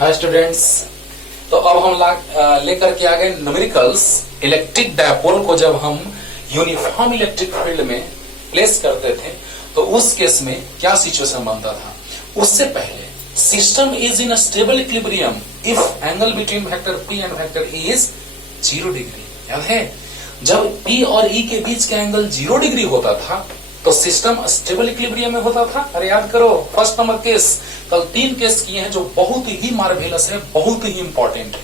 Hi students. तो अब हम लेकर के आ गए न्यूमेरिकल्स। इलेक्ट्रिक डायपोल को जब हम यूनिफॉर्म इलेक्ट्रिक फील्ड में प्लेस करते थे तो उस केस में क्या सिचुएशन बनता था। उससे पहले system is in stable equilibrium if angle between vector P and vector E is 0 degree. याद है, जब P और E के बीच का एंगल 0 डिग्री होता था तो सिस्टम स्टेबल इक्विलिब्रियम में होता था। अरे याद करो, फर्स्ट नंबर केस। कल 3 केस किए हैं जो बहुत ही मार्वेलस है, बहुत ही इंपॉर्टेंट है।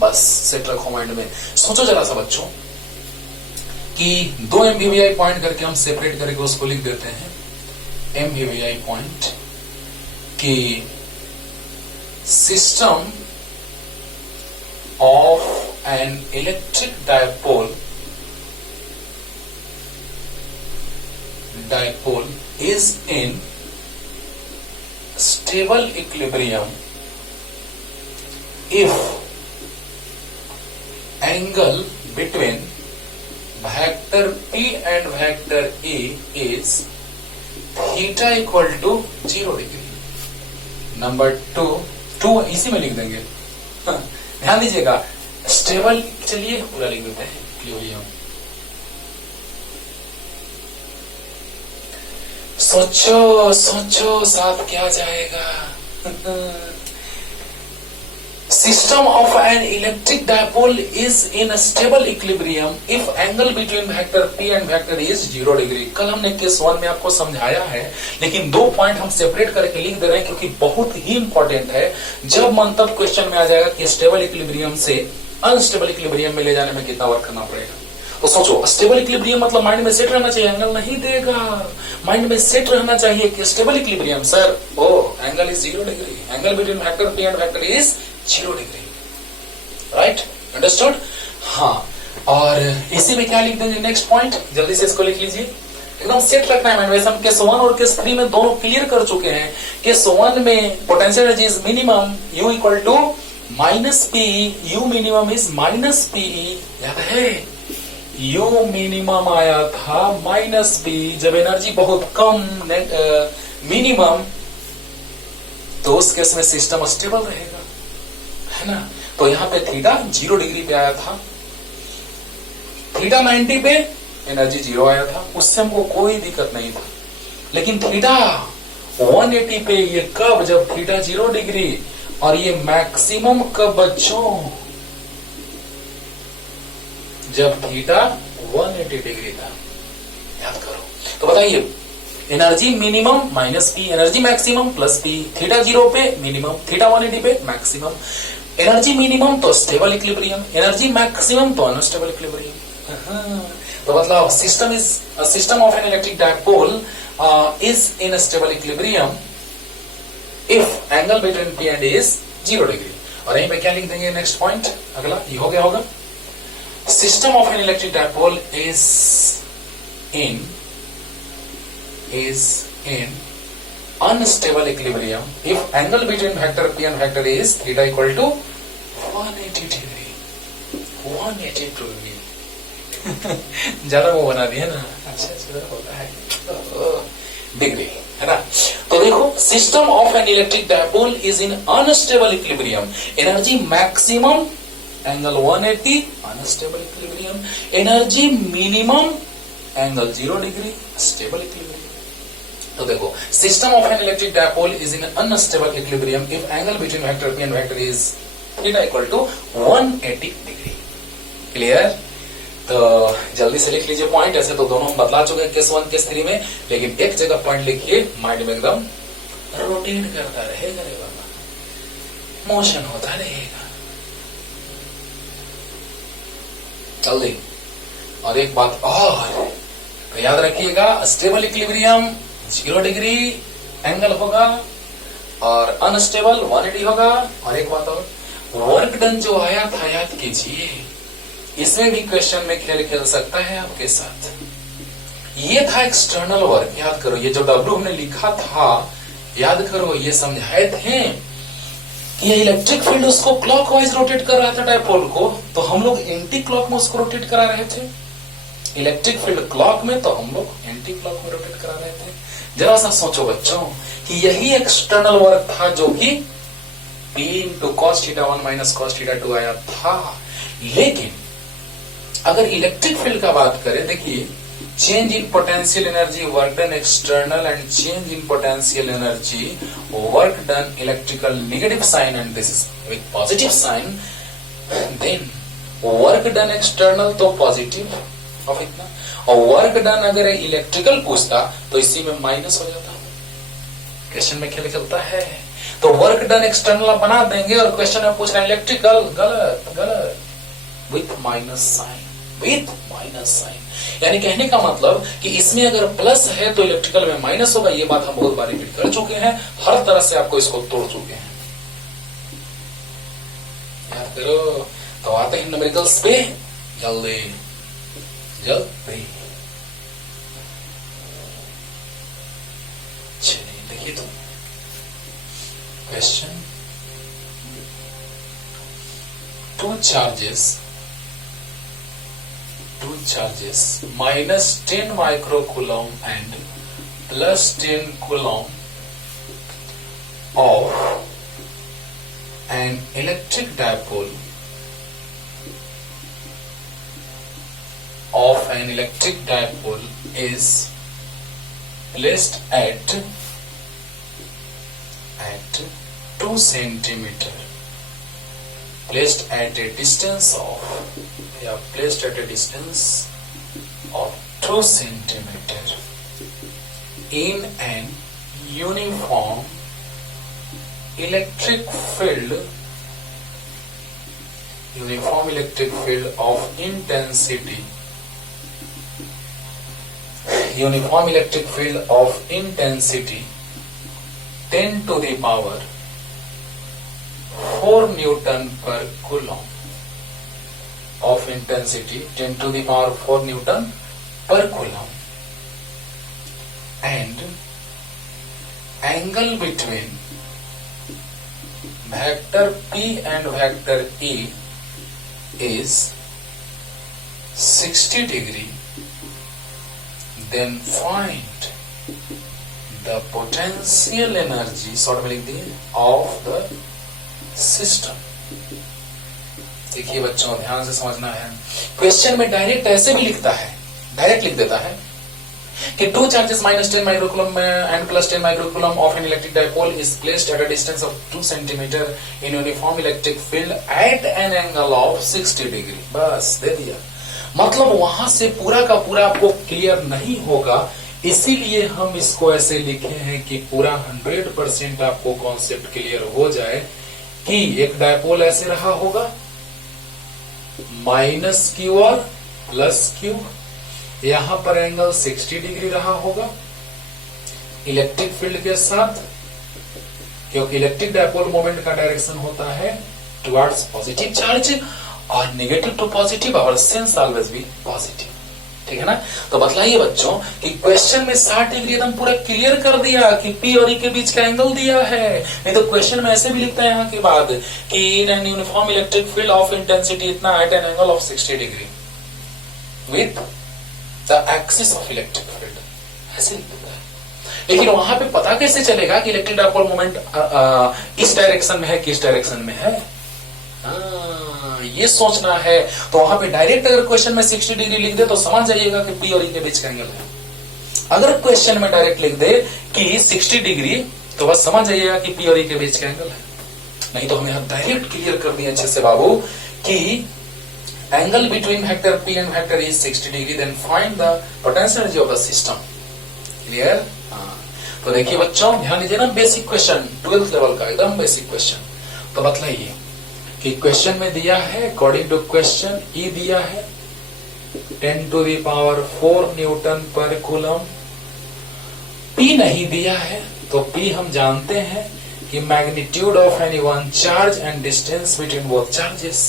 बस सेट रखो माइंड में। सोचो जरा सा बच्चों कि 2 MVVI पॉइंट करके हम सेपरेट करके उसको लिख देते हैं। MVVI पॉइंट की system of an electric dipole is in stable equilibrium if angle between vector P and vector E is theta equal to 0 degree. Number 2 इसी में लिख देंगे। ध्यान दीजिएगा, स्टेबल, चलिए पूरा लिख देते हैं इक्विलिब्रियम। सोचो सोचो साथ क्या जाएगा। System of an electric dipole is in stable equilibrium if angle between vector P and vector E is 0 degree. कल हमने केस 1 में आपको समझाया है, लेकिन 2 पॉइंट हम सेपरेट करके लिख दे रहे हैं क्योंकि बहुत ही इंपॉर्टेंट है। जब मन तब क्वेश्चन में आ जाएगा कि स्टेबल इक्विलिब्रियम से अनस्टेबल इक्विलिब्रियम में ले जाने में कितना वर्क करना पड़ेगा। तो सोचो, स्टेबल इक्विलिब्रियम मतलब माइंड में सेट रहना चाहिए, एंगल नहीं देगा। माइंड में सेट रहना चाहिए कि stable equilibrium sir angle is 0 degree, angle between vector P and vector E is 0 degree. Right, understood. हाँ, और इसी में क्या लिख देंगे नेक्स्ट पॉइंट, जल्दी से इसको लिख लीजिए। एकदम सेट रखना है माइंड में। हम केस 1 और केस 3 में दोनों क्लियर कर चुके हैं। केस 1 में potential energy is minimum, U equal to -PE, U minimum is -PE। याद है, U मिनिमम आया था -P। जब एनर्जी बहुत कम मिनिमम, तो उस केस में सिस्टम स्टेबल रहेगा, है ना। तो यहां पे थीटा 0 डिग्री पे आया था, थीटा 90 पे एनर्जी 0 आया था, उससे हमको कोई दिक्कत नहीं था। लेकिन थीटा 180 पे ये कब, जब थीटा 0 डिग्री, और ये मैक्सिमम कब बच्चों, जब थीटा 180 डिग्री था। याद करो। तो बताइए, energy minimum -P, energy maximum +P, theta 0 पे मिनिमम, थीटा 180 पे मैक्सिमम। एनर्जी मिनिमम तो स्टेबल इक्विलिब्रियम, एनर्जी मैक्सिमम तो अनस्टेबल इक्विलिब्रियम। तो मतलब system of an electric dipole is in stable equilibrium if angle between P and E is 0 degree. और यहीं पे क्या लिख देंगे नेक्स्ट पॉइंट, अगला ये हो गया होगा। System of an electric dipole is in unstable equilibrium if angle between vector P and vector E is theta equal to 180 degree। 180 degree ज्यादा वो बना दिया ना, अच्छा होता है डिग्री, है ना। तो देखो, system of an electric dipole is in unstable equilibrium, energy maximum angle 180 unstable equilibrium, energy minimum angle 0 degree stable equilibrium. तो देखो, system of an electric dipole is in unstable equilibrium if angle between vector P and vector E is theta equal to 180 degree. Clear. तो जल्दी से लिख लीजिए point. ऐसे तो दोनों हम बदला चुके हैं केस 1 केस 3 में, लेकिन एक जगह पॉइंट लिखिए, माइंड में एकदम रोटेट करता रहेगा, रे बाबा, मोशन होता रहेगा जल्दी। और एक बात और तो याद रखिएगा, स्टेबल इक्विलिब्रियम 0 डिग्री एंगल होगा और अनस्टेबल 180 होगा। और एक बात और, वर्क डन जो आया था याद कीजिए, इसमें भी क्वेश्चन में खेल सकता है आपके साथ। ये था एक्सटर्नल वर्क, याद करो। ये जो W हमने लिखा था, याद करो, ये समझाए थे ये इलेक्ट्रिक फील्ड उसको क्लॉकवाइज रोटेट कर रहा था डायपोल को, तो हम लोग एंटी क्लॉक में उसको रोटेट करा रहे थे। इलेक्ट्रिक फील्ड क्लॉक में, तो हम लोग एंटी क्लॉक में रोटेट करा रहे थे। जरा सा सोचो बच्चों कि यही एक्सटर्नल वर्क था जो कि P into cos theta 1 minus cos theta 2 आया था। लेकिन अगर इलेक्ट्रिक फील्ड का बात करें, देखिए change in potential energy work done external and change in potential energy work done electrical negative sign and this is with positive sign, then work done external तो positive of इतना, और work done अगर electrical पूछता तो इसी में minus हो जाता। क्वेश्चन में खेल खेलता है, तो वर्क डन एक्सटर्नल बना देंगे और क्वेश्चन में पूछ रहे हैं इलेक्ट्रिकल, गलत गलत, with minus sign, with minus sign. यानी कहने का मतलब कि इसमें अगर प्लस है तो इलेक्ट्रिकल में माइनस होगा। ये बात हम बहुत बार रिपीट कर चुके हैं, हर तरह से आपको इसको तोड़ चुके हैं, याद करो। तो आते हैं न्यूमेरिकल्स पे, जल्दी जल्दी। चलिए देखिए तो question, two charges minus 10 microcoulomb and plus 10 coulomb of an electric dipole is placed at 2 centimeter, placed at a distance of 2 centimeter in an uniform electric field of intensity 10 to the power 4 Newton per coulomb, of intensity 10 to the power 4 Newton per coulomb, and angle between vector P and vector E is 60 degree, then find the potential energy, short में लिख दिए, of the system. देखिए बच्चों ध्यान से समझना है, question में डायरेक्ट ऐसे भी लिखता है, डायरेक्ट लिख देता है कि two charges minus 10 microcoulomb and plus 10 microcoulomb of an electric dipole is placed at a distance of 2 centimetre in uniform electric field at an angle of 60 degree. बस दे दिया, मतलब वहां से पूरा का पूरा आपको क्लियर नहीं होगा, इसीलिए हम इसको ऐसे लिखे हैं कि पूरा 100% आपको कॉन्सेप्ट क्लियर हो जाए कि एक डायपोल ऐसे रहा होगा, माइनस क्यू और प्लस क्यू, यहां पर एंगल 60 डिग्री रहा होगा इलेक्ट्रिक फील्ड के साथ, क्योंकि इलेक्ट्रिक डायपोल मोमेंट का डायरेक्शन होता है टुवर्ड्स पॉजिटिव चार्ज और नेगेटिव टू पॉजिटिव, और सेंस ऑलवेज भी पॉजिटिव, ठीक है ना। तो बतलाइए बच्चों कि क्वेश्चन में 60 डिग्री एकदम पूरा क्लियर कर दिया कि पी और ई के बीच का एंगल दिया है, नहीं तो क्वेश्चन में ऐसे भी लिखता है यहाँ के बाद कि in an uniform electric field of intensity इतना at an angle of 60 degree with the axis of electric field, ऐसे लिख देता है। लेकिन वहां पे पता कैसे चलेगा कि इलेक्ट्रिक डाइपोल मोमेंट इस डायरेक्शन में है किस डायरेक्शन में है, ये सोचना है। तो वहां पे डायरेक्ट अगर क्वेश्चन में 60 डिग्री लिख दे तो समझ जाइएगा कि पी और ई के बीच का एंगल है। अगर क्वेश्चन में डायरेक्ट लिख दे कि 60 डिग्री तो बस समझ जाइएगा कि पी और ई के बीच का एंगल है। नहीं तो हमें डायरेक्ट क्लियर कर दिया अच्छे से बाबू कि angle between vector P and vector is 60 degree, then find the potential energy of the system. Clear? तो देखिए बच्चों ध्यान दीजिए ना, बेसिक क्वेश्चन 12th लेवल का एकदम बेसिक क्वेश्चन। तो बतलाइए कि क्वेश्चन में दिया है अकॉर्डिंग टू क्वेश्चन ई दिया है 10 to the power 4 न्यूटन पर कूलम, पी नहीं दिया है, तो पी हम जानते हैं कि magnitude of any one charge and distance between both charges.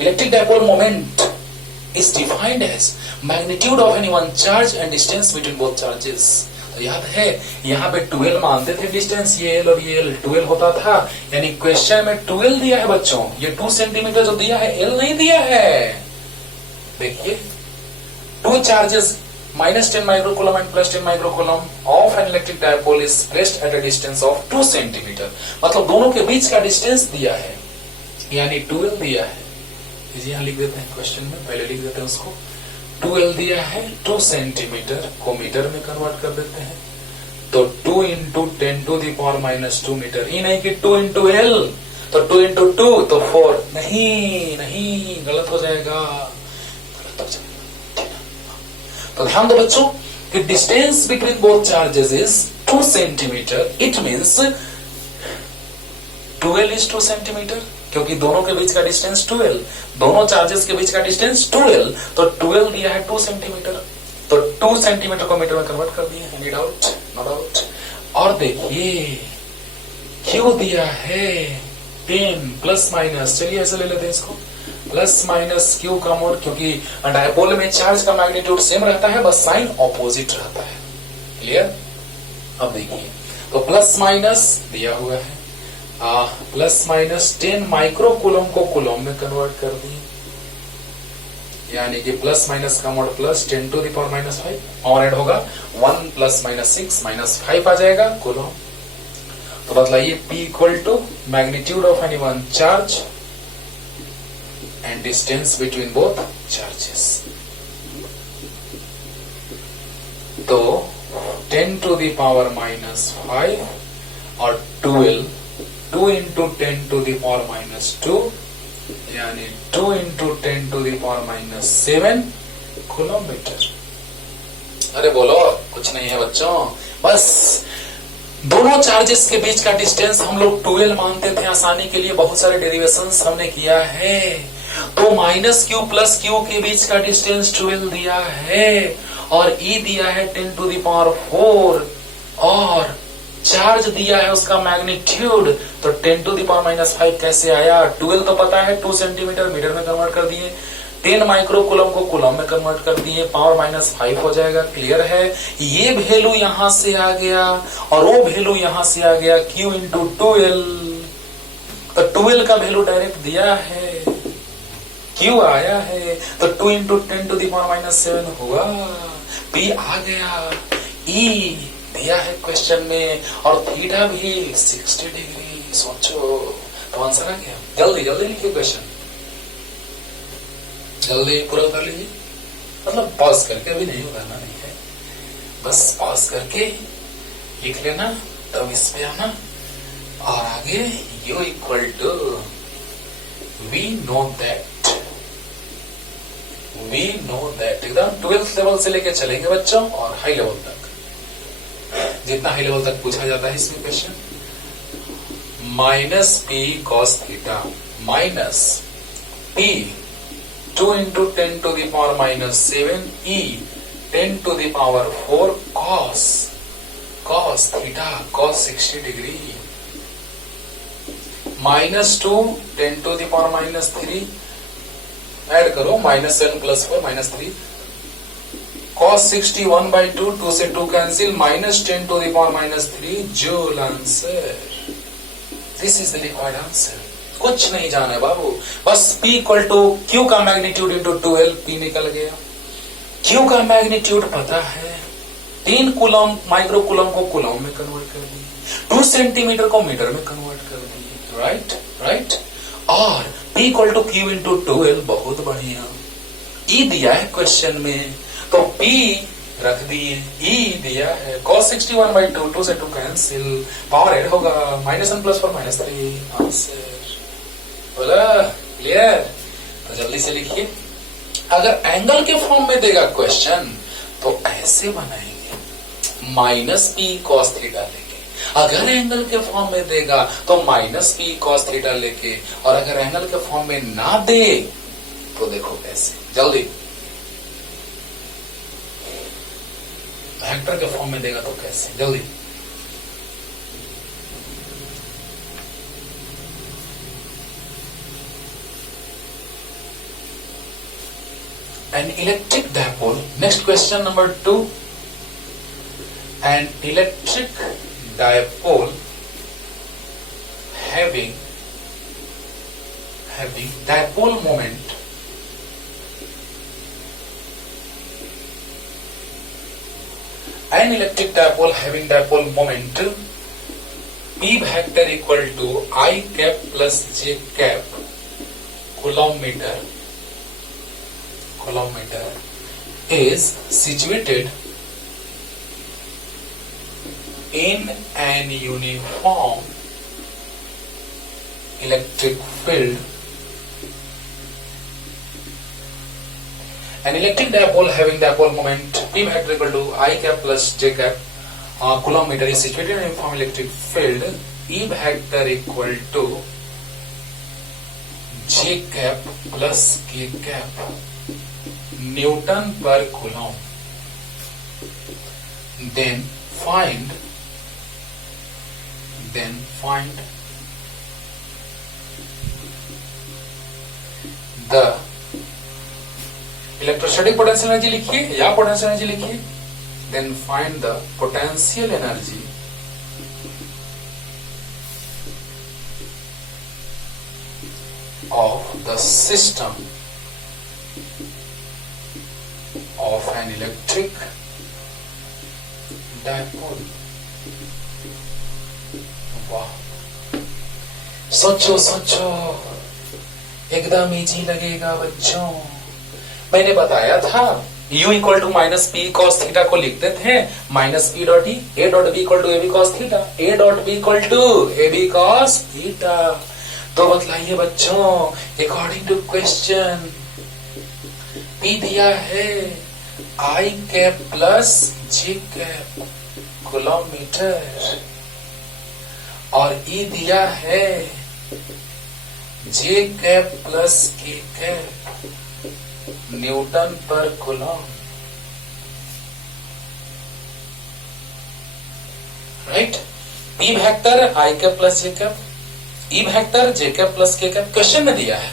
Electric dipole moment is defined as magnitude of any one charge and distance between both charges। तो याद है यहाँ पे 12 मानते थे डिस्टेंस, ये एल और ये एल 12 होता था, यानी क्वेश्चन में 12 दिया है बच्चों, ये 2 सेंटीमीटर जो दिया है एल नहीं दिया है। देखिए 2 charges -10 microcoulomb and +10 microcoulomb of an electric dipole is placed at a distance of 2 centimetre. मतलब दोनों के बीच का डिस्टेंस दिया है, यानी 2L दिया है। यहां लिख देते हैं क्वेश्चन में, पहले लिख देते हैं उसको। 2L दिया है, 2 सेंटीमीटर को मीटर में कन्वर्ट कर देते हैं, तो 2 × 10⁻² मीटर। ही नहीं कि 2 × L, तो 2 × 2 तो 4। नहीं, गलत हो जाएगा। तो ध्यान दो बच्चों कि distance between both charges is 2 centimetre. It means 2L is 2 centimetre, क्योंकि दोनों के बीच का डिस्टेंस 2L, दोनों चार्जेस के बीच का डिस्टेंस 2L, तो 2L दिया है 2 सेंटीमीटर, तो 2 सेंटीमीटर को मीटर में कन्वर्ट कर दिए। Any doubt? No doubt. और देखिए Q दिया है 10 ±, चलिए ऐसे ले लेते हैं इसको, ±Q का मोड, क्योंकि डायपोल में चार्ज का मैग्नीट्यूड सेम रहता है, बस साइन ऑपोजिट रहता है। क्लियर? अब देखिए तो प्लस दिया हुआ है, ±10 माइक्रोकूलम को कूलम में कन्वर्ट कर दिए, यानी कि ± का मोड +10⁻⁵, और ऐड होगा 1 ± 6 -5 आ जाएगा कूलम। तो बतलाइए P = magnitude of any one charge and distance between both charges. तो 10⁻⁵ और 2L, 2 × 10⁻², यानी 2 × 10⁻⁷ कूलममीटर। अरे बोलो, कुछ नहीं है बच्चों, बस दोनों चार्जेस के बीच का डिस्टेंस हम लोग 2L मानते थे आसानी के लिए, बहुत सारे डेरिवेशंस हमने किया है। तो -Q + Q के बीच का डिस्टेंस 2L दिया है, और E दिया है 10⁴, और चार्ज दिया है उसका मैग्नीट्यूड, तो 10⁻⁵ कैसे आया? 2L तो पता है 2 सेंटीमीटर, मीटर में कन्वर्ट कर दिए, 10 माइक्रोकूलम को कूलम में कन्वर्ट कर दिए, पावर -5 हो जाएगा। क्लियर है? ये वैल्यू यहां से आ गया और वो वैल्यू यहां से आ गया, Q × 2L। तो 2L का वैल्यू डायरेक्ट दिया है, Q आया है, तो 2 × 10⁻⁷ होगा। P आ गया, E दिया है क्वेश्चन में, और थीटा भी 60 डिग्री। सोचो, तो आंसर आ गया। जल्दी जल्दी लिखिए क्वेश्चन, जल्दी पूरा कर लीजिए, मतलब पॉज करके भी नहीं उतारना नहीं है, बस पॉज करके लिख लेना, तब इस पे आना, और आगे U = we know that एकदम 12th लेवल से लेके चलेंगे बच्चों, और हाई लेवल तक, जितना हाई लेवल तक पूछा जाता है इसमें question. -P cos theta minus P 2 × 10⁻⁷ E 10⁴ cos theta cos 60 degree, -2 10⁻³ add करो, -7 + 4 -3 cos 60 1/2, 2 से 2 cancel, -10⁻³ joule answer. This is the required answer. कुछ नहीं जाना है बाबू, बस P = Q का मैग्नीट्यूड × 2L, P निकल गया। Q का मैग्नीट्यूड पता है, 3 कूलम माइक्रोकूलम को कूलम में कन्वर्ट कर दिए, 2 सेंटीमीटर को मीटर में कन्वर्ट कर दिए। राइट। और P = Q × 2L, बहुत बढ़िया। E दिया है क्वेश्चन में, तो P रख दिए, E दिया है cos 60 1/2, 2 से 2 कैंसिल, पावर ऐड होगा, -1 + 4 -3 आंसर। बोला? क्लियर? तो जल्दी से लिखिए। अगर एंगल के फॉर्म में देगा क्वेश्चन तो ऐसे बनाएंगे, -P cos थीटा लेके। अगर एंगल के फॉर्म में देगा तो -P cos थीटा लेके, और अगर एंगल के फॉर्म में ना दे तो देखो कैसे, जल्दी। वेक्टर के फॉर्म में देगा तो कैसे, जल्दी। An electric dipole, next question number 2. An electric dipole having dipole moment an electric dipole having dipole moment P vector equal to I cap plus J cap coulomb meter is situated in an uniform electric field. An electric dipole having dipole moment P vector equal to I cap plus J cap coulomb meter is situated in a uniform electric field. E vector equal to J cap plus K cap Newton per coulomb. Then find the electrostatic potential energy लिखिए या potential energy लिखिए. Then find the potential energy of the system of an electric dipole. वाह, सोचो एकदम easy लगेगा बच्चों. मैंने बताया था u equal to minus P cos theta को लिखते थे minus P dot E A dot B equal to A B cos theta A dot B equal to A B cos theta. तो बतलाइए बच्चों, अकॉर्डिंग टू क्वेश्चन पी दिया है I cap plus J cap coulomb metre और E दिया है J cap plus K cap newton पर coulomb. Right. P vector I cap plus J cap, E vector J cap plus K cap. Question में दिया है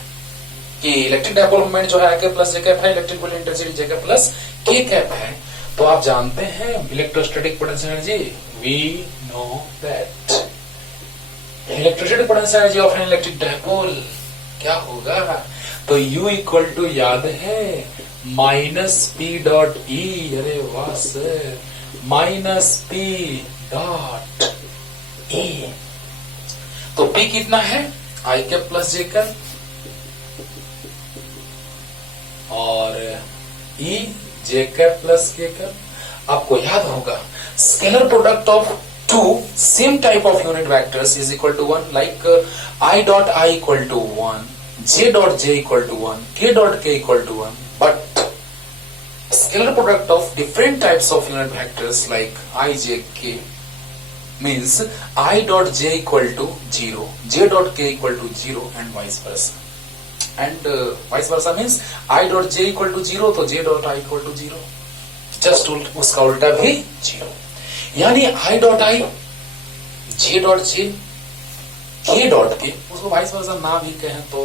कि electric dipole moment जो है I cap plus J cap है, electric pole intensity J cap plus K cap है. तो आप जानते हैं electrostatic potential energy, we know that electrostatic potential energy of an electric dipole क्या होगा. तो U इक्वल टू याद है माइनस पी डॉट ई. अरे वाह sir, minus P dot E. तो P कितना है I cap plus J cap और E J cap plus K cap. आपको याद होगा scalar product of two same type of unit vectors is equal to 1. Like I dot I equal to 1, J dot J equal to 1, K dot K equal to 1, but scalar product of different types of unit vectors like I, J, K means I dot J equal to 0, J dot K equal to 0 and vice versa. And vice versa means I dot J equal to 0 तो J dot I equal to 0. Just उसका उल्टा भी 0. यानी I dot I, J dot J, K dot के, उसको vice versa ना भी कहें तो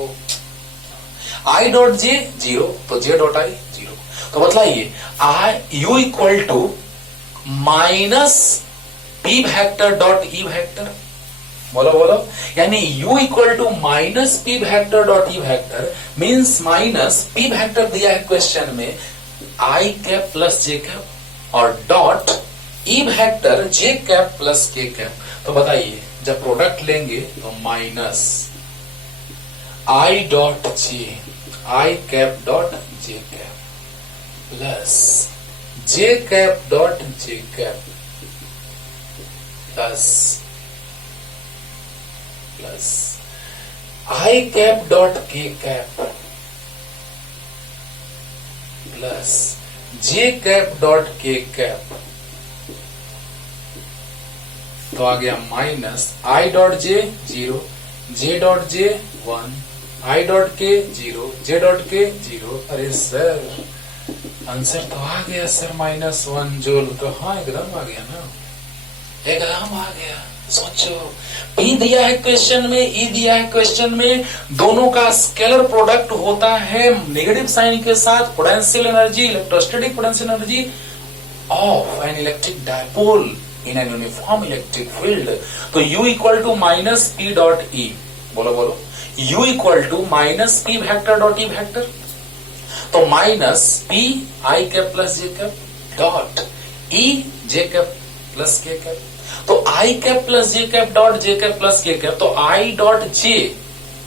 I डॉट जे 0 तो J डॉट I 0. तो बतलाइए U equal to minus P vector dot E vector. बोलो यानी U equal to minus P vector dot E vector means minus P vector दिया है क्वेश्चन में I cap plus J cap और dot E vector J cap plus K cap. तो बताइए जब product लेंगे तो minus I dot J I cap dot J cap plus J cap dot J cap plus I cap dot के cap plus J cap dot के cap. तो आ गया minus I dot J 0, J dot J 1, I dot के 0, J dot के 0. अरे sir answer तो आ गया sir -1 joule. तो हाँ एकदम आ गया ना, एकदम आ गया. सोचो P दिया है क्वेश्चन में, E दिया है क्वेश्चन में, दोनों का स्केलर प्रोडक्ट होता है नेगेटिव साइन के साथ. Potential energy, electrostatic potential energy of an electric dipole in an uniform electric field. तो U equal to minus P dot E. बोलो U equal to minus P vector dot E vector. तो minus P I cap plus J cap dot E J cap plus K cap, तो I cap plus J cap dot J cap plus K cap, तो I dot J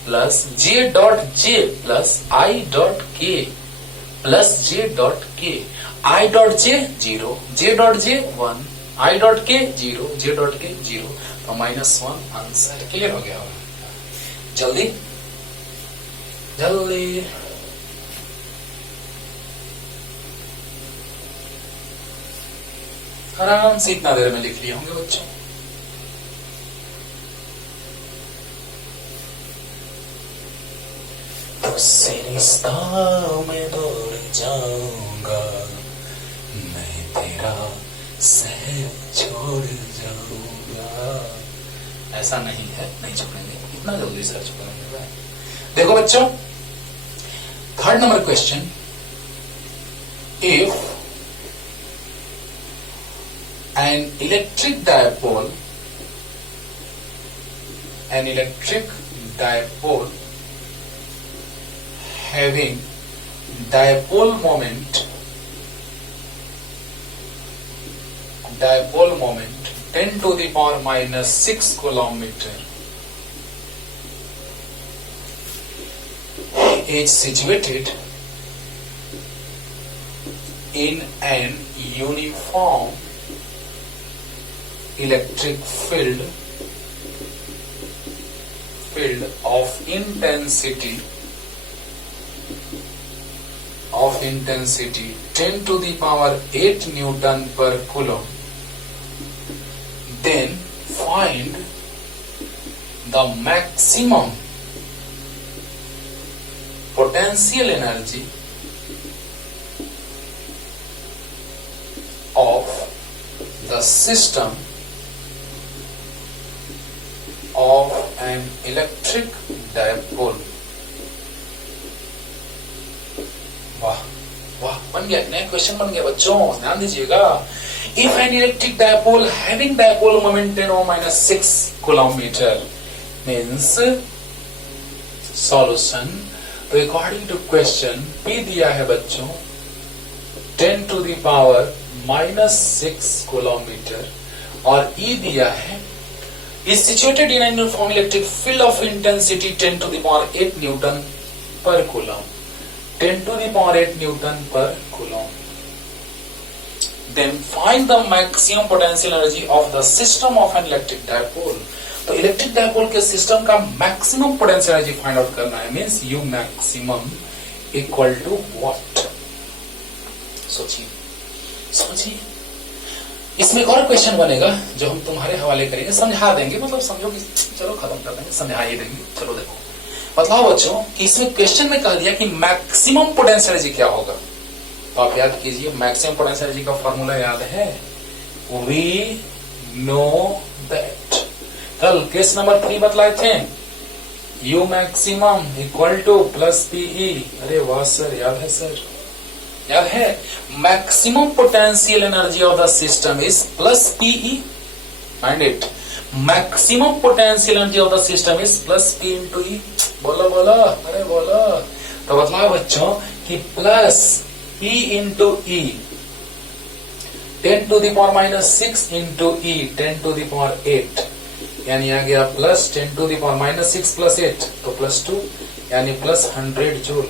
plus J dot J plus I dot के plus J dot के, आई dot J 0, J dot J 1, I dot के 0, J dot के 0, तो -1 answer. Clear हो गया? जल्दी जल्दी आराम से इतना देर में लिख लिए होंगे बच्चों। तुझसे रिश्ता में दौड़ जाऊंगा, मैं तेरा शहर छोड़ जाऊंगा। ऐसा नहीं है, नहीं छोड़ेंगे, इतना जल्दी सर छोड़ेंगे। देखो बच्चों, third number question, if an electric dipole having dipole moment 10 to the power -6 coulometer is situated in an uniform electric field of intensity 10 to the power 8 Newton per coulomb, then find the maximum potential energy of the system of an electric dipole। वाह वाह, बन गया, नया question बन गया बच्चों, ध्यान दीजिएगा। If N electric dipole having dipole moment 10 or -6 kilometre means solution. तो अकॉर्डिंग टू क्वेश्चन पी दिया है बच्चों 10 to the power -6 किलोमीटर और ई दिया है is situated in an uniform electric field of intensity 10 to the power 8 Newton per coulomb, 10 to the power 8 Newton per coulomb, then find the maximum potential energy of the system of an electric dipole। तो electric dipole के system का maximum potential energy find out करना है, means U maximum equal to what. सोचिए इसमें एक और question बनेगा जो हम तुम्हारे हवाले करेंगे, समझा देंगे, मतलब समझो कि चलो खत्म कर देंगे, समझा ही देंगे। चलो देखो, बताओ बच्चों कि इसमें क्वेश्चन में कह दिया कि मैक्सिमम पोटेंशियल एनर्जी क्या होगा। तो आप याद कीजिए, मैक्सिमम पोटेंशियल एनर्जी का फॉर्मूला याद है, वी नो दैट। कल केस नंबर 3 बतलाए थे, U maximum equal to plus P E. अरे वाह सर, याद है सर, याद है। Maximum potential energy of the system is plus P E, mind it. Maximum potential energy of the system is plus P into E. बोलो बोलो, अरे बोलो। तो बताओ बच्चों कि plus P into E 10 to the power -6 into E 10 to the power 8, यानी आ गया plus 10 to the power -6 plus 8 तो +2, यानी प्लस 100 जूल।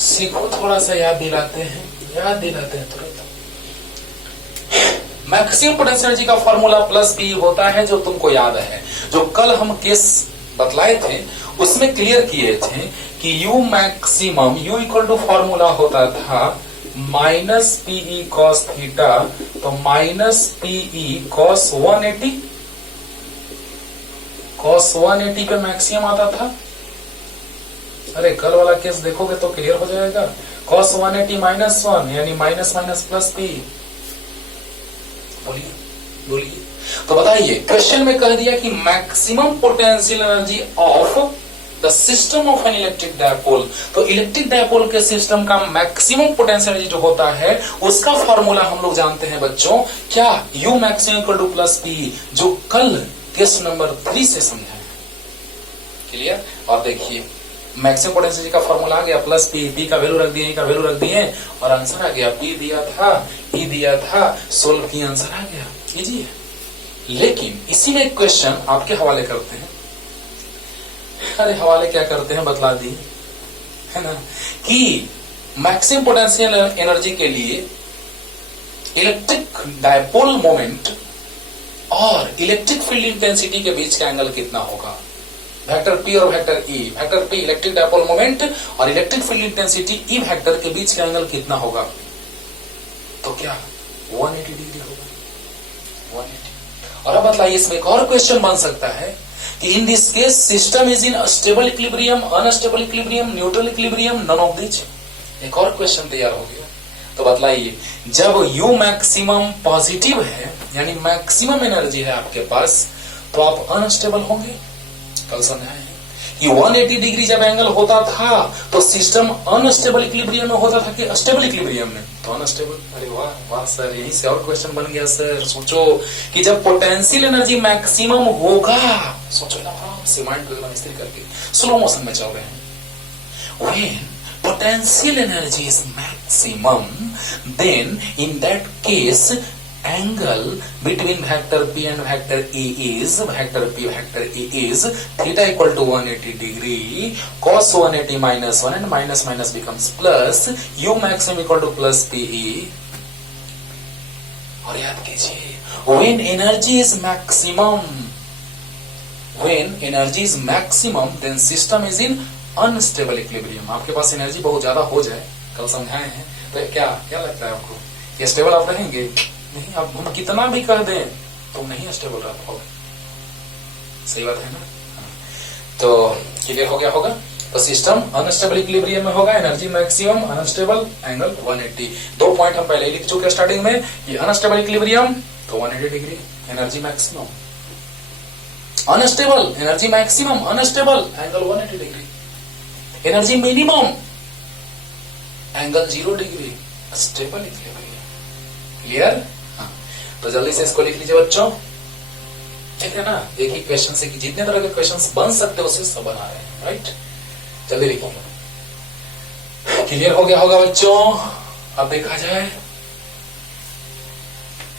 सीखो, थोड़ा सा याद दिलाते हैं तुरंत। मैक्सिमम पोटेंशियल एनर्जी का फॉर्मूला प्लस पी होता है, जो तुमको याद है, जो कल हम केस बतलाए थे उसमें क्लियर किए थे कि U maximum, U equal to formula होता था माइनस पीई कॉस थीटा, तो माइनस पीई कॉस 180, कॉस 180 पे मैक्सिमम आता था। अरे कल वाला केस देखोगे तो क्लियर हो जाएगा। cos 180 -1 यानी माइनस माइनस प्लस पी। बोलिए तो बताइए, क्वेश्चन में कह दिया कि maximum potential energy of the system of an electric dipole. तो इलेक्ट्रिक डायपोल के सिस्टम का मैक्सिमम पोटेंशियल एनर्जी जो होता है उसका फॉर्मूला हम लोग जानते हैं बच्चों, क्या, you maximum equal to plus P, जो कल केस नंबर 3 से समझाया। क्लियर? और देखिए मैक्सिमम पोटेंशियल का फॉर्मूला आ गया प्लस पी, पी का वैल्यू रख दिए, का वैल्यू रख दिए और आंसर आ गया। पी दिया था ई दिया था, सोल्व की आंसर आ गया, इजी है। लेकिन इसी में एक क्वेश्चन आपके हवाले करते हैं। अरे हवाले क्या करते हैं बतला दी है ना, कि मैक्सिमम पोटेंशियल एनर्जी के लिए इलेक्ट्रिक डायपोल मोमेंट और इलेक्ट्रिक फील्ड इंटेंसिटी के बीच का एंगल कितना होगा। वेक्टर पी और vector E, vector P electric dipole moment और electric field intensity E vector के बीच का एंगल कितना होगा। तो क्या 180 डिग्री होगा, 180। और अब बतलाइए इसमें एक और क्वेश्चन बन सकता है कि in this case system is in stable equilibrium, unstable equilibrium, neutral equilibrium, none of this. एक और क्वेश्चन तैयार हो गया। तो बतलाइए जब u मैक्सिमम पॉजिटिव है यानी मैक्सिमम एनर्जी है आपके पास, तो आप अनस्टेबल होंगे। कल समझाए हैं कि 180 डिग्री जब एंगल होता था तो सिस्टम अनस्टेबल इक्विलिब्रियम में होता था कि स्टेबल इक्विलिब्रियम में, तो अनस्टेबल। अरे वाह वाह सर, यहीं से और क्वेश्चन बन गया सर। सोचो कि जब पोटेंशियल एनर्जी मैक्सिमम होगा, सोचो ना आराम से माइंड को एकदम स्थिर करके, स्लो मोशन में चल रहे हैं। When potential energy is maximum, then in that case angle between vector P and vector E is vector P vector E is theta equal to 180 degree, cos 180 minus 1 and minus minus becomes plus, u maximum equal to plus PE। और याद कीजिए when energy is maximum then system is in unstable equilibrium. आपके पास energy बहुत ज्यादा हो जाए, कल समझाए हैं, तो क्या क्या लगता है आपको, ये स्टेबल आप रहेंगे नहीं। आप हम कितना भी कर दें तो नहीं स्टेबल रह पाओगे, सही बात है ना। तो क्लियर हो गया होगा। तो सिस्टम अनस्टेबल इक्विलिब्रियम में होगा, energy maximum, unstable, angle 180। 2 point हम पहले लिख चुके स्टार्टिंग में, ये अनस्टेबल इक्विलिब्रियम तो 180 degree, energy maximum, unstable energy maximum, unstable angle 180 degree, energy minimum angle 0 degree, stable equilibrium. Clear? हाँ, तो जल्दी से इसको लिख लीजिए बच्चों, ठीक है ना। एक ही क्वेश्चन से कि जितने तरह के क्वेश्चंस बन सकते हैं उसे सब बना रहे हैं, राइट। जल्दी लिखिए। क्लियर हो गया होगा बच्चों। अब देखा जाए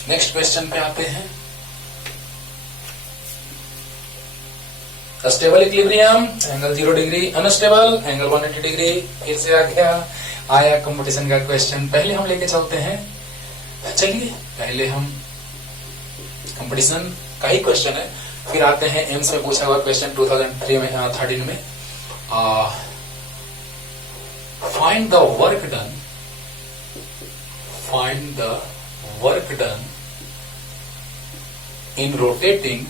नेक्स्ट क्वेश्चन पे आते हैं। Stable equilibrium angle 0 degree, unstable angle 180 degree. फिर से आ गया, आया कंपटीशन का क्वेश्चन। पहले हम लेके चलते हैं, चलिए पहले हम कंपटीशन का ही क्वेश्चन है, फिर आते हैं एम्स में पूछा हुआ क्वेश्चन 2013 में। Find the work done in rotating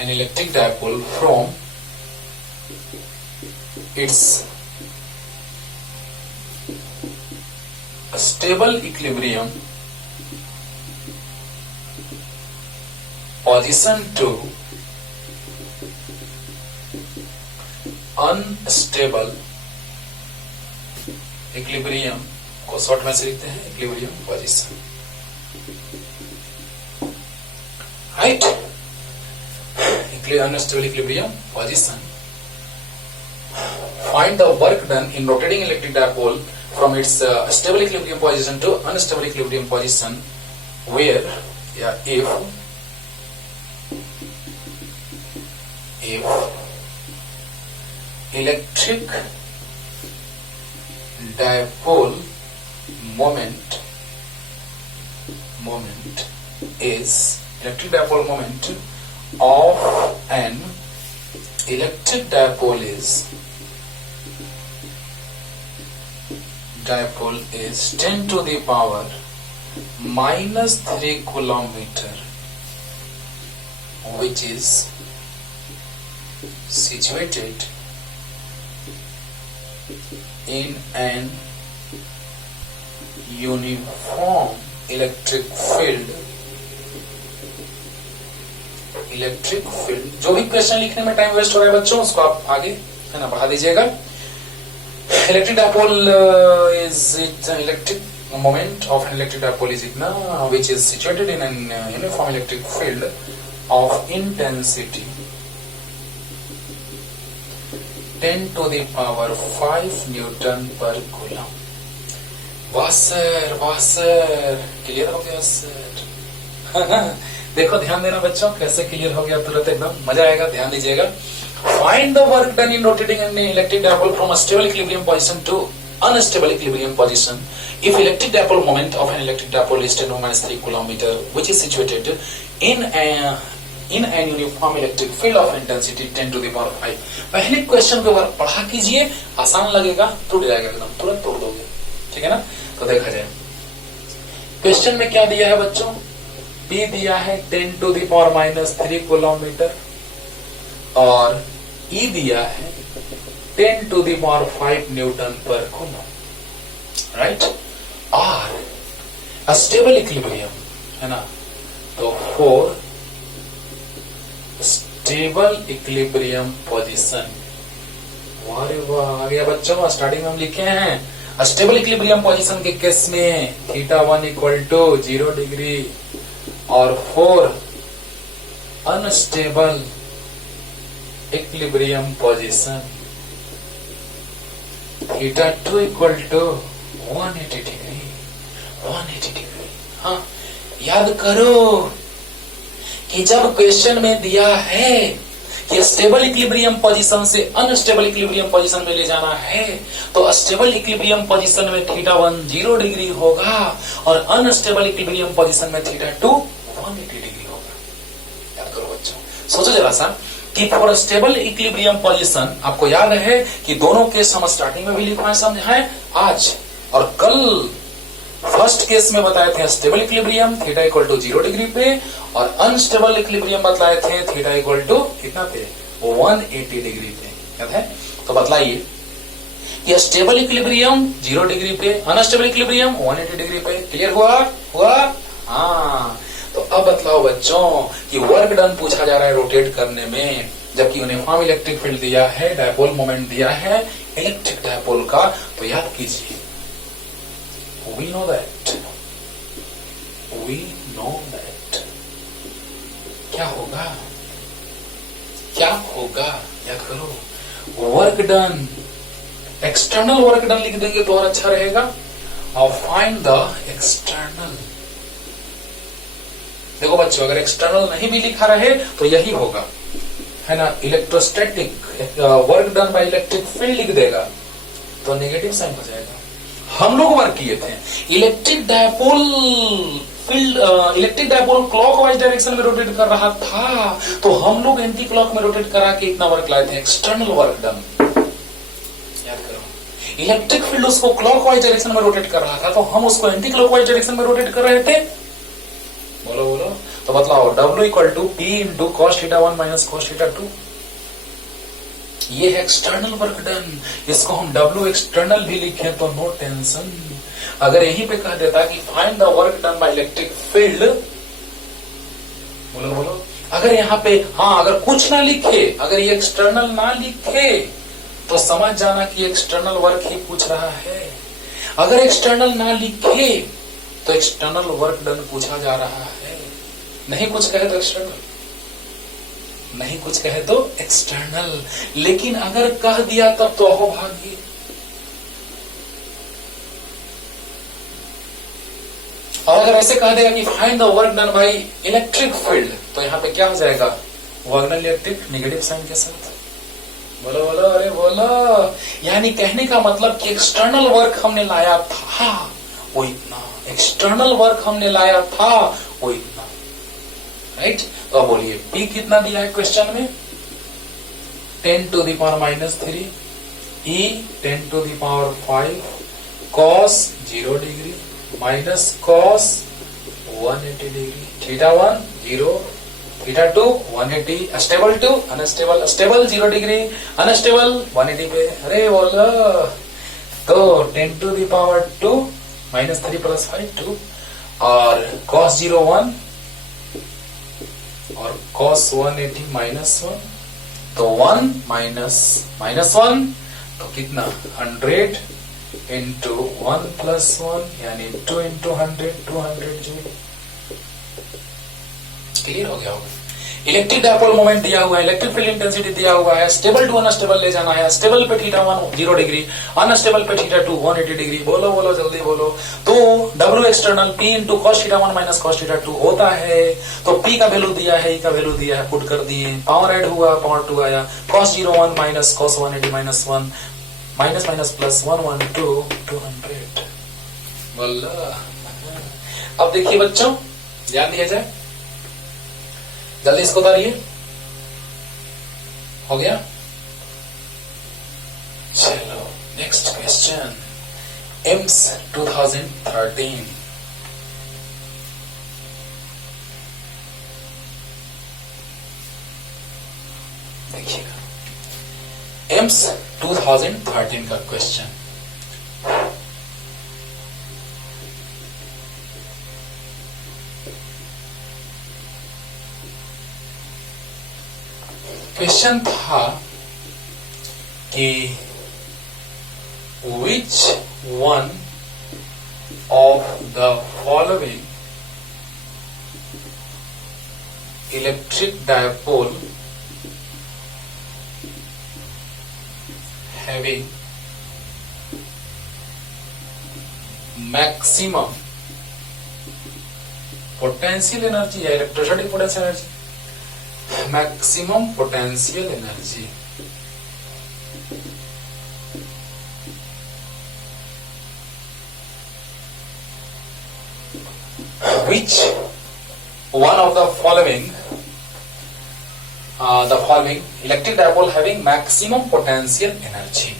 an electric dipole from its stable equilibrium position to unstable equilibrium को शॉर्ट में से लिखते हैं equilibrium position, right. Unstable equilibrium position. Find the work done in rotating electric dipole from its stable equilibrium position to unstable equilibrium position where या if electric dipole moment is electric dipole moment of an electric dipole is 10 to the power -3 kilometer, which is situated in an uniform electric field। जो भी question लिखने में time waste हो रहा है बच्चों, उसको आप आगे है ना बढ़ा दीजिएगा। Electric dipole is electric moment of an electric dipole is इतना which is situated in an uniform electric field of intensity 10⁵ Newton पर कूलम। वाह सर क्लियर हो गया सर। देखो ध्यान देना बच्चों, कैसे क्लियर हो गया तुरंत, एकदम मजा आएगा, ध्यान दीजिएगा। Find the work done in rotating an electric dipole from a stable equilibrium position to unstable equilibrium position if electric dipole moment of an electric dipole is 10⁻³ coulometer which is situated in an uniform electric field of intensity 10⁵। पहले question को बार पढ़ा कीजिए, आसान लगेगा, टूट जाएगा एकदम, तुरंत तोड़ दोगे, ठीक है ना। तो देखा जाए क्वेश्चन में क्या दिया है बच्चों, P दिया है 10⁻³ किलोमीटर और E दिया है 10⁵ न्यूटन पर कूलम, राइट। और स्टेबल इक्विलिब्रियम है ना, तो फॉर स्टेबल इक्विलिब्रियम पोजीशन, वाह वाह आ गया बच्चों, स्टार्टिंग में हम लिखे हैं स्टेबल इक्विलिब्रियम पोजीशन के केस में θ1 = 0 डिग्री और for unstable equilibrium position θ2 = 180 degree. हाँ याद करो कि जब क्वेश्चन में दिया है कि स्टेबल इक्विलिब्रियम पोजीशन से अनस्टेबल इक्विलिब्रियम पोजीशन में ले जाना है, तो स्टेबल इक्विलिब्रियम पोजीशन में θ1 0 डिग्री होगा और अनस्टेबल इक्विलिब्रियम पोजीशन में θ2 180 डिग्री होगा। याद करो बच्चों, सोचो जरा सा कि फॉर स्टेबल इक्विलिब्रियम पोजीशन, आपको याद है कि दोनों केस हम स्टार्टिंग में भी लिखवाए समझाएं आज और कल। फर्स्ट केस में बताए थे स्टेबल इक्विलिब्रियम θ = 0 डिग्री पे और अनस्टेबल इक्विलिब्रियम बतलाए थे θ = कितना पे, 180 डिग्री पे, याद है। तो बतलाइए कि स्टेबल इक्विलिब्रियम 0 डिग्री पे, अनस्टेबल इक्विलिब्रियम 180 डिग्री पे, क्लियर हुआ। हाँ तो अब बतलाओ बच्चों कि वर्क डन पूछा जा रहा है रोटेट करने में, जबकि यूनिफॉर्म इलेक्ट्रिक फील्ड दिया है, डायपोल मोमेंट दिया है इलेक्ट्रिक डायपोल का। तो याद कीजिए, we know that क्या होगा याद करो, work done, external work done लिख देंगे तो और अच्छा रहेगा। और फाइंड द एक्सटर्नल, देखो बच्चों अगर एक्सटर्नल नहीं भी लिखा रहे तो यही होगा, है ना। Electrostatic work done by electric field लिख देगा तो नेगेटिव साइन हो जाएगा। हम लोग वर्क किए थे electric dipole field, electric dipole clockwise direction में रोटेट कर रहा था, तो हम लोग एंटी क्लॉक में रोटेट करा के इतना वर्क लाए थे, एक्सटर्नल वर्क डन। याद करो, इलेक्ट्रिक फील्ड उसको क्लॉकवाइज डायरेक्शन में रोटेट कर रहा था, तो हम उसको एंटी क्लॉकवाइज डायरेक्शन में रोटेट कर रहे थे। बोलो तो बतलाओ, W = P × cos θ1 - cos θ2, ये है एक्सटर्नल वर्क डन। इसको हम W एक्सटर्नल भी लिखे तो नो टेंशन। अगर यहीं पे कह देता कि find the work done by electric field, बोलो अगर यहाँ पे अगर कुछ ना लिखे, अगर ये एक्सटर्नल ना लिखे तो समझ जाना कि एक्सटर्नल वर्क ही पूछ रहा है। अगर एक्सटर्नल ना लिखे तो एक्सटर्नल वर्क डन पूछा जा रहा है। नहीं कुछ कहे तो एक्सटर्नल, नहीं कुछ कहे तो एक्सटर्नल, लेकिन अगर कह दिया तब तो अहो भाग्य। और अगर ऐसे कह देगा कि find the work done by electric field, तो यहाँ पे क्या हो जाएगा, work done electric negative sign के साथ। बोलो अरे बोलो, यानी कहने का मतलब कि एक्सटर्नल वर्क हमने लाया था वो इतना, एक्सटर्नल वर्क हमने लाया था वो इतना, राइट। तो अब बोलिए P कितना दिया है क्वेश्चन में, 10⁻³ E 10⁵ cos 0 degree minus cos 180 degree, θ1 0, θ2 180, stable to unstable, stable 0 degree, unstable 180 पे। अरे बोलो, तो 10⁻² -3 + 5 2 और cos 0 1 और cos 180 -1, तो 1 -1 तो कितना 100 × 1 + 1 यानी 2 × 100 200 जूल। क्लियर हो गया होगा। इलेक्ट्रिक डायपोल मोमेंट दिया हुआ है, इलेक्ट्रिक फील्ड इंटेंसिटी दिया हुआ है, स्टेबल टू अनस्टेबल ले जाना है, स्टेबल पे थीटा 1 0 डिग्री, अनस्टेबल पे थीटा 2 180 डिग्री। बोलो बोलो जल्दी बोलो। तो W external P into cos theta 1 minus cos theta 2 होता है। तो P का वैल्यू दिया है, E का वैल्यू दिया है, पुट कर दिए, पावर ऐड हुआ, पावर 2 आया, cos 01 minus cos 180 minus 1 minus minus plus 112 200। बोलो। अब देखिए बच्चों, ध्यान दिया जाए, जल्दी इसको उतारिए। हो गया? चलो नेक्स्ट क्वेश्चन, एम्स 2013। देखिएगा, एम्स 2013 का क्वेश्चन। क्वेश्चन था कि which one of the following electric dipole having maximum potential energy या electrostatic potential energy, maximum potential energy which one of the following electric dipole having maximum potential energy।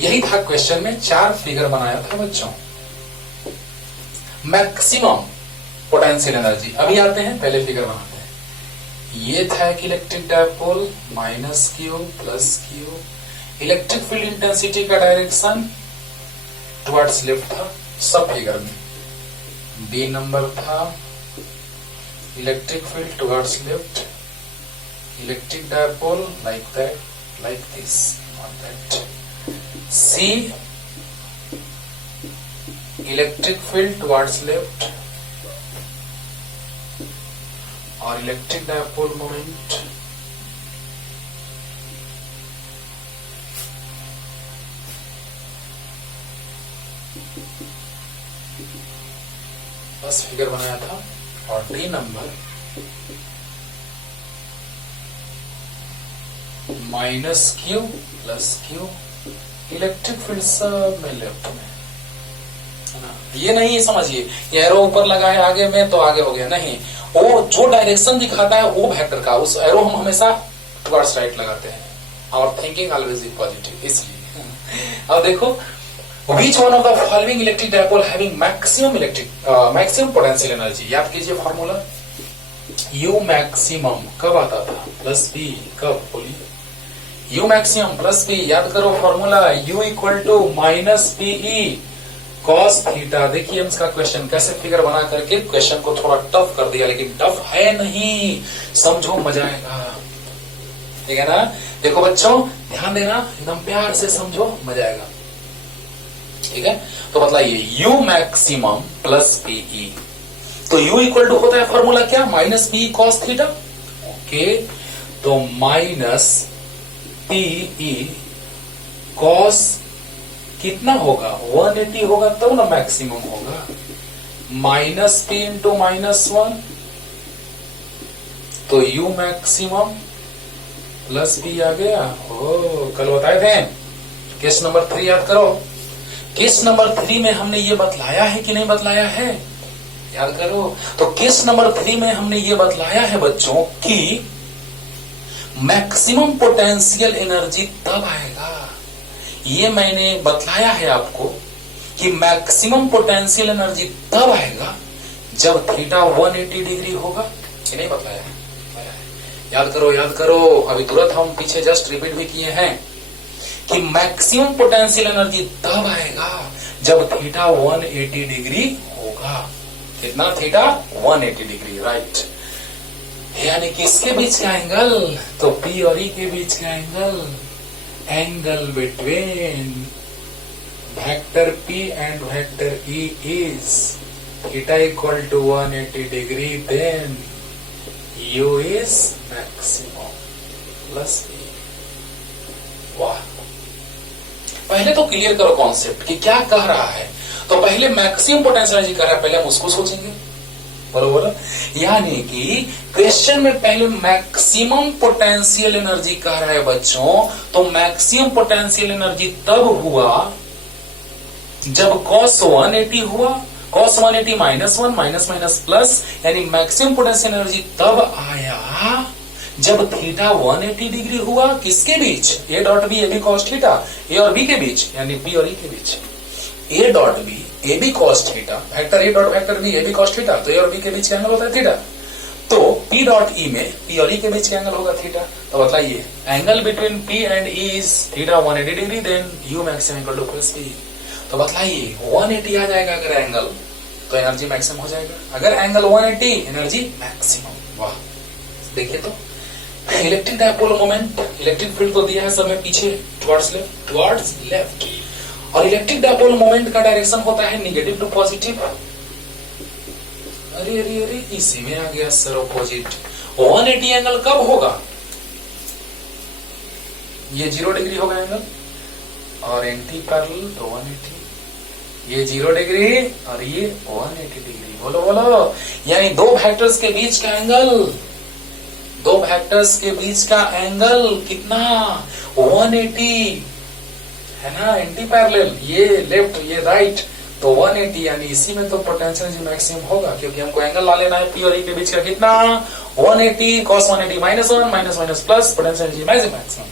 यही था question में, 4 figure बनाया था बच्चों। Maximum potential energy, अभी आते हैं, पहले फिगर बनाते हैं। ये था कि electric dipole minus q plus q, electric field intensity का डायरेक्शन टुवर्ड्स लेफ्ट था सब फिगर में। बी नंबर था electric field towards left, electric dipole like that, like this, not that. C electric field towards left और electric dipole moment बस figure बनाया था। और D number minus q plus q, electric field सब में left में। ये नहीं समझिए ये एरो ऊपर लगा है आगे में तो आगे हो गया, नहीं, वो जो डायरेक्शन दिखाता है वो वेक्टर का, उस एरो हम हमेशा टुवर्ड्स राइट लगाते हैं। और थिंकिंग ऑलवेज इज पॉजिटिव, इसलिए। अब देखो, which one of the following electric dipole having maximum potential energy, याद कीजिए फॉर्मूला, U maximum कब आता था, प्लस P, कब बोलिए, U maximum प्लस P, याद करो formula, U equal to minus PE cos theta. देखिए इसका क्वेश्चन कैसे फिगर बना करके क्वेश्चन को थोड़ा टफ कर दिया, लेकिन टफ है नहीं, समझो मजा आएगा, ठीक है ना। देखो बच्चों ध्यान देना, एकदम प्यार से समझो, मजा आएगा, ठीक है। तो बताइए U मैक्सिमम प्लस PE, तो U इक्वल टू होता है फॉर्मूला क्या, minus PE cos theta, okay. तो माइनस PE cos कितना होगा, 180 होगा तब ना मैक्सिमम होगा, माइनस P इंटू माइनस 1, तो U मैक्सिमम प्लस P आ गया। ओ कल बताए थे, केस नंबर 3 याद करो, केस नंबर 3 में हमने ये बतलाया है कि नहीं बतलाया है, याद करो। तो केस नंबर 3 में हमने ये बतलाया है बच्चों कि मैक्सिमम पोटेंशियल एनर्जी तब आएगा, ये मैंने बतलाया है आपको कि मैक्सिमम पोटेंशियल एनर्जी तब आएगा जब थीटा 180 डिग्री होगा, ये नहीं बतलाया है, याद करो याद करो। अभी तुरंत हम पीछे जस्ट रिपीट भी किए हैं कि मैक्सिमम पोटेंशियल एनर्जी तब आएगा जब थीटा 180 डिग्री होगा। कितना, थीटा 180 डिग्री, राइट। यानी किसके बीच का एंगल, तो P और E के बीच का angle, angle between vector P and vector E is theta equal to 180 degree, then U is maximum plus P। वाह, पहले तो क्लियर करो कॉन्सेप्ट कि क्या कह रहा है। तो पहले मैक्सिमम पोटेंशियल एनर्जी कह रहा है, पहले हम उसको सोचेंगे, बरोबर। यानी कि क्वेश्चन में पहले मैक्सिमम पोटेंशियल एनर्जी कह रहा है बच्चों। तो मैक्सिमम पोटेंशियल एनर्जी तब हुआ जब cos 180 हुआ, cos 180 -1 माइनस माइनस प्लस, यानी मैक्सिमम पोटेंशियल एनर्जी तब आया जब थीटा 180 डिग्री हुआ। किसके बीच? A dot B A B cos theta, A और बी के बीच, यानी बी और ई के बीच। A dot B A B cos theta, vector A dot vector B A B cos theta, तो ए और बी के बीच का एंगल होता है थीटा। तो पी डॉट ई में पी और ई के बीच का एंगल होगा थीटा। तो बताइए, angle between P and E is theta 180 degree, then U maximum equal to plus P. तो बताइए 180 आ जाएगा अगर एंगल, तो एनर्जी मैक्सिमम हो जाएगा। अगर एंगल 180, एनर्जी मैक्सिमम। वाह, देखिए तो electric dipole moment, electric field तो दिया है सब में पीछे, टुवर्ड्स लेफ्ट। और इलेक्ट्रिक डायपोल मोमेंट का डायरेक्शन होता है निगेटिव टू पॉजिटिव। अरे अरे अरे, इसी में आ गया सर ऑपोजिट। 180 एंगल कब होगा? ये 0 डिग्री होगा एंगल, और एंटी पैरेलल तो 180। ये 0 डिग्री और ये 180 डिग्री। बोलो बोलो, यानी दो वेक्टर्स के बीच का एंगल, दो वेक्टर्स के बीच का एंगल कितना? 180 है ना, एंटी पैरेलल, ये लेफ्ट ये राइट, तो 180। यानी इसी में तो पोटेंशियल एनर्जी मैक्सिमम होगा, क्योंकि हमको एंगल ला लेना है पी और ई के बीच का कितना? 180 cos 180 -1 minus minus plus, potential energy maximum.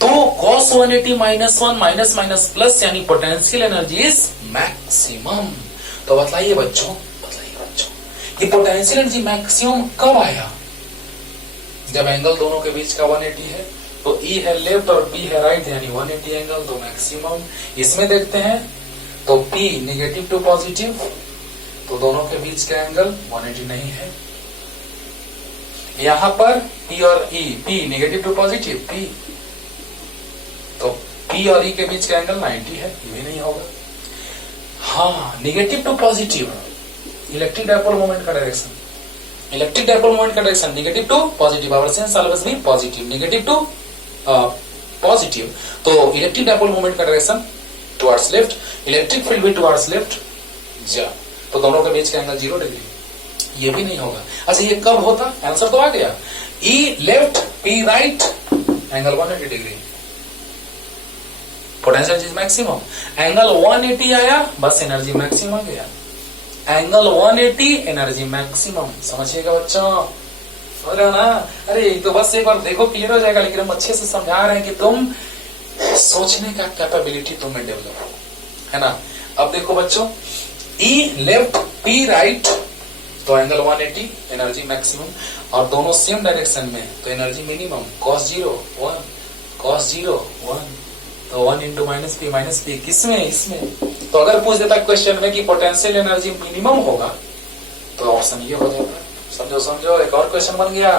तो cos 180 -1 माइनस माइनस प्लस, यानी पोटेंशियल एनर्जी इज मैक्सिमम। तो बताइए बच्चों, ये पोटेंशियल एनर्जी मैक्सिमम कब आया? जब एंगल दोनों के बीच का 180 है, तो E है लेफ्ट और P है राइट, यानी 180 एंगल, तो मैक्सिमम। इसमें देखते हैं तो P निगेटिव टू पॉजिटिव, तो दोनों के बीच का एंगल 180 नहीं है। यहां पर P और E, P negative to positive P, तो P और E के बीच का एंगल 90 है, ये भी नहीं होगा। हाँ, negative to positive electric dipole moment का डायरेक्शन, इलेक्ट्रिक डायपोल मोमेंट का direction negative to positive, our sense always be positive, negative to positive. तो इलेक्ट्रिक डायपोल मोमेंट का direction towards left, electric field भी टुवर्ड्स लेफ्ट जा, तो दोनों के बीच का एंगल 0 डिग्री, ये भी नहीं होगा। अच्छा, ये कब होता? आंसर तो आ गया, E left P right, angle 180 degree, potential energy maximum. Angle 180 आया, बस एनर्जी मैक्सिमम आ गया। Angle 180, energy maximum. समझिएगा बच्चों, समझ रहे हो ना? अरे तो बस एक बार देखो, क्लियर हो जाएगा। लेकिन हम अच्छे से समझा रहे हैं कि तुम सोचने का कैपेबिलिटी तुम्हें डेवलप हो, है ना? अब देखो बच्चों, E लेफ्ट P राइट, तो एंगल 180, एनर्जी मैक्सिमम, और दोनों सेम डायरेक्शन में, तो एनर्जी मिनिमम। cos 0 1, cos 0 1, तो 1 इंटू माइनस पी किसमें? इसमें। तो अगर पूछ देता क्वेश्चन में कि पोटेंशियल एनर्जी मिनिमम होगा, तो ऑप्शन ये हो जाता है। समझो समझो, एक और क्वेश्चन बन गया।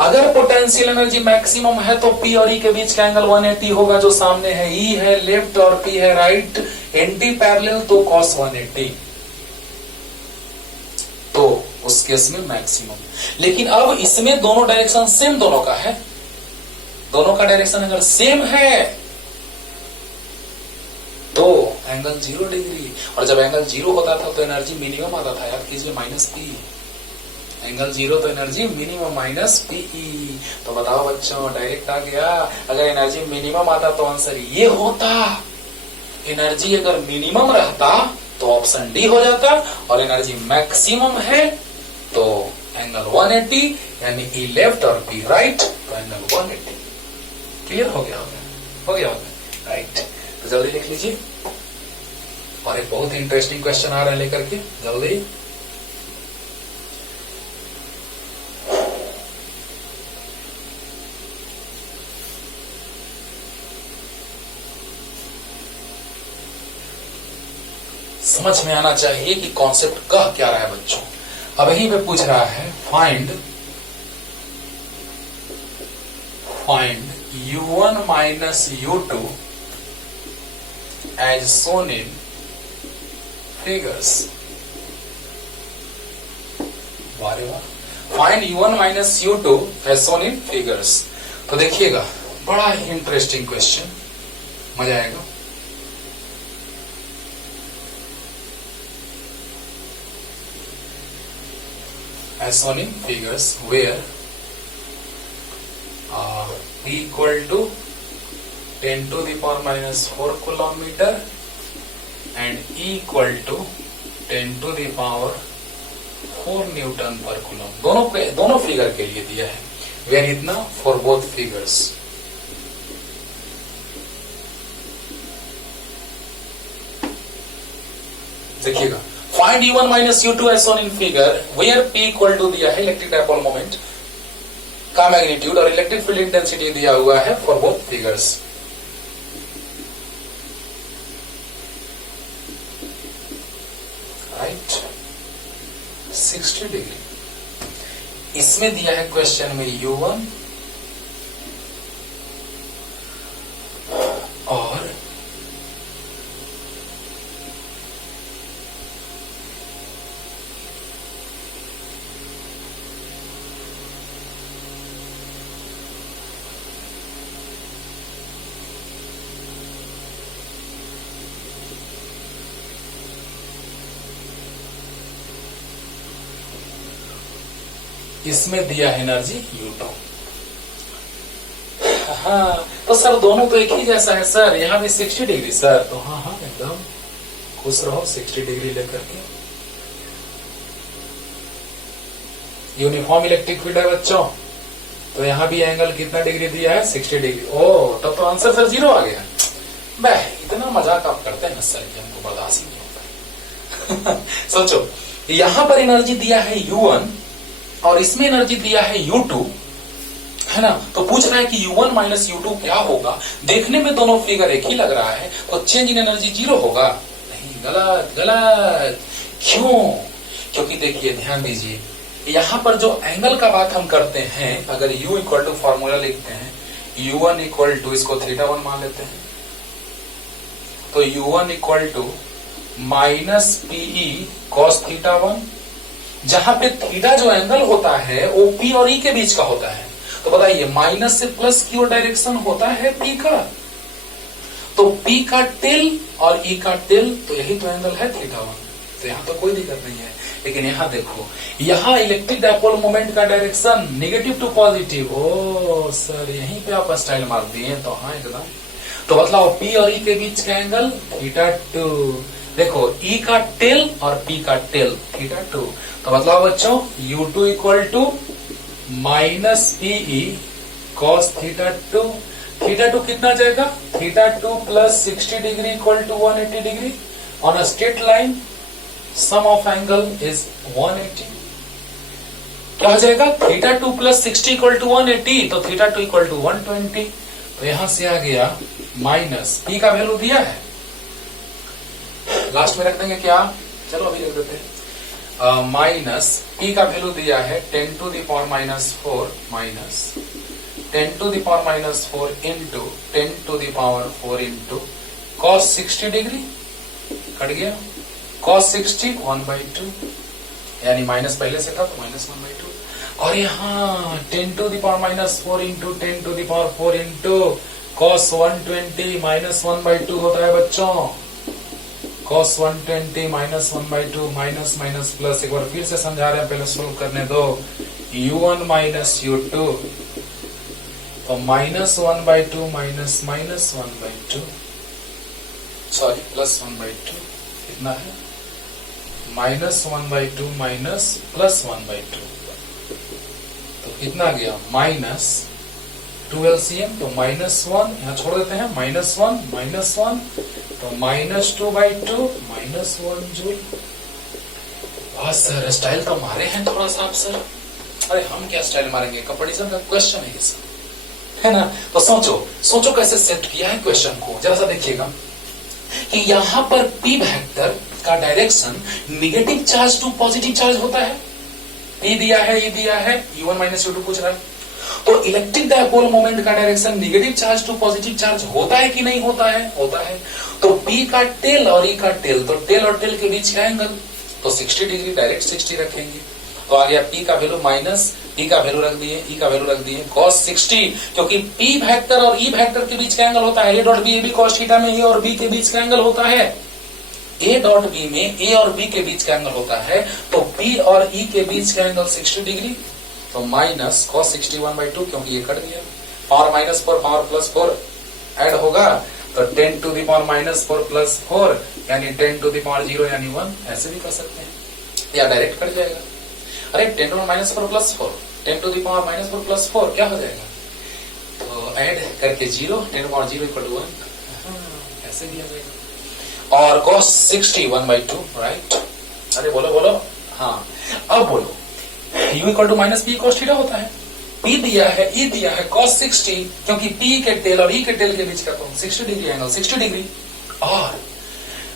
अगर पोटेंशियल एनर्जी मैक्सिमम है तो पी और ई के बीच का एंगल 180 होगा, जो सामने है। ई है लेफ्ट और पी है राइट, एंटी पैरेलल, तो cos 180, तो उस केस में मैक्सिमम। लेकिन अब इसमें दोनों डायरेक्शन सेम दोनों का है, दोनों का डायरेक्शन अगर सेम है तो एंगल 0 डिग्री, और जब एंगल 0 होता था तो एनर्जी मिनिमम आता था, याद कीजिए, माइनस पी। एंगल 0 तो एनर्जी मिनिमम माइनस पीई। तो बताओ बच्चों, डायरेक्ट आ गया। अगर एनर्जी मिनिमम आता तो आंसर ये होता, एनर्जी अगर मिनिमम रहता तो ऑप्शन डी हो जाता, और एनर्जी मैक्सिमम है तो एंगल 180, यानी ई लेफ्ट और पी राइट, तो एंगल 180। क्लियर हो गया? हो गया राइट। तो जल्दी लिख लीजिए, और एक बहुत ही इंटरेस्टिंग क्वेश्चन आ रहा है लेकर के, जल्दी। समझ में आना चाहिए कि कॉन्सेप्ट कह क्या रहा है बच्चों। अब यही पे पूछ रहा है, find u1 minus u2 as shown in figures। वाह, find U1 minus U2 as shown in figures. तो देखिएगा बड़ा ही इंटरेस्टिंग क्वेश्चन, मजा आएगा। As shown in figures where P equal to 10 to the power minus 4 kilometre and E equal to 10 to the power 4 newton पर coulomb. दोनों figure के लिए दिया है। वेर इतना फॉर बोथ फिगर्स। देखिएगा find U1 minus U2 as shown in figure where P equal to दिया है इलेक्ट्रिक डायपोल मोमेंट का मैग्नीट्यूड और इलेक्ट्रिक फील्ड इंटेंसिटी दिया हुआ है for both figures. Right 60 degree. इसमें दिया है क्वेश्चन में U1 और इसमें दिया है एनर्जी U2। हाँ तो सर दोनों तो एक ही जैसा है सर, यहाँ भी 60 डिग्री सर। तो हाँ हाँ एकदम खुश रहो 60 डिग्री लेकर के। यूनिफॉर्म इलेक्ट्रिक फील्ड है बच्चों, तो यहाँ भी एंगल कितना डिग्री दिया है 60 डिग्री। ओ तब तो आंसर सर 0 आ गया। बह इतना मजाक आप करते हैं ना सर कि हमको बर्दाश्त नहीं होता। सोचो यहाँ पर एनर्जी दिया है U1 और इसमें एनर्जी दिया है U2, है ना। तो पूछ रहा है कि U1 माइनस U2 क्या होगा। देखने में दोनों फिगर एक ही लग रहा है, तो चेंज इन एनर्जी 0 होगा। नहीं, गलत गलत। क्यों? क्योंकि देखिए ध्यान दीजिए, यहां पर जो एंगल का बात हम करते हैं, अगर U इक्वल टू फॉर्मूला लिखते हैं U1 इक्वल टू, इसको θ1 मान लेते हैं, तो U1 equal to minus PE cos θ1, जहां पे थीटा जो एंगल होता है वो P और E के बीच का होता है। तो बताइए माइनस से प्लस की ओर डायरेक्शन होता है P का, तो P का टेल और E का टेल, तो यही तो एंगल है θ1। तो यहाँ तो कोई दिक्कत नहीं है। लेकिन यहाँ देखो, यहाँ इलेक्ट्रिक डायपोल मोमेंट का डायरेक्शन नेगेटिव टू पॉजिटिव। ओ सर यहीं पे आप स्टाइल मार दिए। तो हाँ एकदम। तो मतलब P और E के बीच का एंगल θ2। देखो E का टेल और P का टेल θ2। तो मतलब बच्चों U2 equal to minus PE cos θ2। θ2 कितना जाएगा? θ2 plus 60 degree equal to 180 degree. On a straight line sum of angle is 180। क्या हो जाएगा? θ2 प्लस 60 इक्वल टू 180, तो θ2 इक्वल टू 120। तो यहां से आ गया माइनस P का वैल्यू दिया है, लास्ट में रख देंगे क्या? चलो अभी रख देते हैं। माइनस P का वैल्यू दिया है 10 to the power minus 4 minus 10 to the power minus 4 into 10 to the power 4 into cos 60 degree, cut गया cos 60 1/2, यानी माइनस पहले से था तो माइनस 1/2। और यहाँ 10 to the power minus 4 into 10 to the power 4 into cos 120 minus 1/2 होता है बच्चों। cos 120 minus 1/2, minus minus plus. एक बार फिर से समझा रहे हैं, पहले सोल्व करने दो। U1 माइनस U2, तो minus 1/2 minus minus 1/2, sorry plus 1/2 कितना है? माइनस 1/2 माइनस प्लस 1/2, तो कितना गया? माइनस 2 LCM, तो -1 यहाँ छोड़ देते हैं, -1 तो -2/2 -1 जूल। वाह सर स्टाइल तो मारे हैं थोड़ा सा आप सर। अरे हम क्या स्टाइल मारेंगे, कंपटीशन का क्वेश्चन है ये सब, है ना। तो सोचो कैसे सेट किया है क्वेश्चन को। जरा सा देखिएगा कि यहाँ पर P वेक्टर का direction negative charge to positive charge होता है। P दिया है, E दिया है, U1 माइनस U2 पूछ रहा है। तो इलेक्ट्रिक डायपोल मोमेंट का direction negative charge to positive charge होता है कि नहीं होता है? होता है। तो P का टेल और E का टेल, तो टेल और टेल के बीच का एंगल, तो 60 डिग्री डायरेक्ट 60 रखेंगे। तो आ गया p का वैल्यू माइनस p का वैल्यू रख दिए, e का वैल्यू रख दिए cos 60, क्योंकि p वेक्टर और e वेक्टर के बीच का एंगल होता है a dot B, A B cos theta में a और b के बीच का एंगल होता है, a डॉट b में a और b के बीच का एंगल होता है, तो p और e के बीच का एंगल 60 डिग्री, तो माइनस cos 61/2, क्योंकि ये कट गया, power minus 4 power plus 4 add होगा, तो 10 to the power minus 4 plus 4 यानी 10 टू द पावर 0 यानी 1, ऐसे भी कर सकते हैं, या डायरेक्ट कट जाएगा। अरे 10 to minus 4 plus 4, 10 to the power minus 4 plus 4 क्या हो जाएगा, तो ऐड करके 0, 10 पावर 0 इक्वल टू 1, ऐसे भी आ जाएगा। और cos 60 1/2, राइट। अरे बोलो बोलो, हाँ अब बोलो, u equal to minus P cos theta होता है, P दिया है, E दिया है cos 60, क्योंकि P के टेल और E के टेल के बीच का कोण 60 डिग्री एंगल 60 डिग्री, और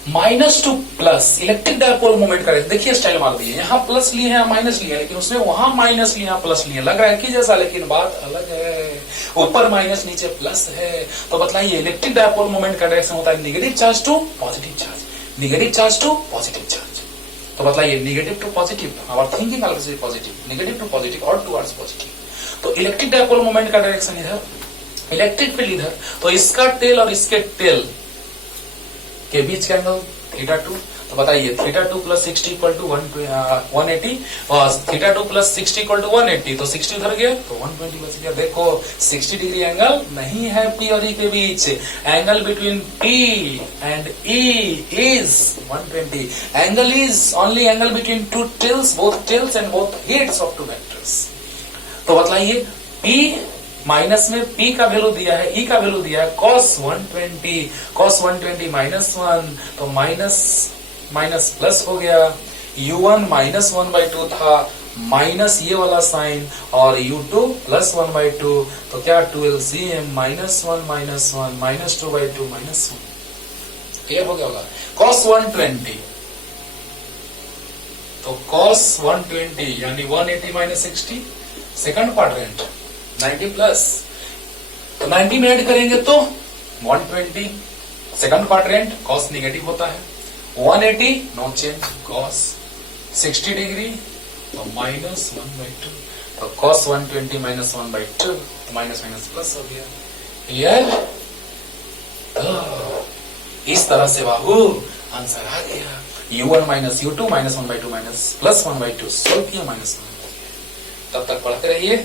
minus two plus electric dipole moment करें, देखिए स्टाइल मार दिए, यहाँ प्लस लिए हैं माइनस लिए, लेकिन उसने वहां माइनस लिया प्लस लिए, लग रहा है कि जैसा, लेकिन बात अलग है, ऊपर माइनस नीचे प्लस है। तो बताइए इलेक्ट्रिक डायपोल मोमेंट का डायरेक्शन होता है negative charge to positive charge, negative charge to positive charge. तो बताइए negative to positive, our thinking always is positive, negative to positive और टुवर्ड्स पॉजिटिव। तो इलेक्ट्रिक डायपोल मोमेंट का डायरेक्शन इधर, electric field इधर, तो इसका टेल और इसके टेल के बीच का एंगल थीटा 2, तो बताइए थीटा 2 प्लस 60 इक्वल टू 180, और थीटा 2 प्लस 60 इक्वल टू 180, तो 60 उधर गया तो 120 बच गया। देखो 60 डिग्री एंगल नहीं है P और E के बीच, angle between P and E is 120, angle is only angle between two tails, both tails and both heads of two vectors. तो बताइए P माइनस में P का वैल्यू दिया है, E का वैल्यू दिया है cos 120 माइनस 1, तो माइनस माइनस प्लस हो गया, u1 माइनस 1/2 था, माइनस ये वाला साइन, और u2 प्लस 1/2, तो क्या 12cm minus 1 minus 1 minus 2/2 minus 1, clear हो गया होगा। cos 120, तो cos 120 यानी 180 माइनस 60, सेकंड क्वाड्रेंट 90 प्लस, तो 90 में ऐड करेंगे तो 120, सेकंड क्वाड्रेंट cos नेगेटिव होता है, 180 नो चेंज, cos 60 डिग्री तो माइनस 1/2, तो cos 120 माइनस 1/2, तो माइनस माइनस प्लस हो गया, क्लियर। तो इस तरह से बाबू आंसर आ गया, u1 minus u2 minus 1/2 minus plus 1/2 solve किया, माइनस 1। तब तक पढ़ते रहिए।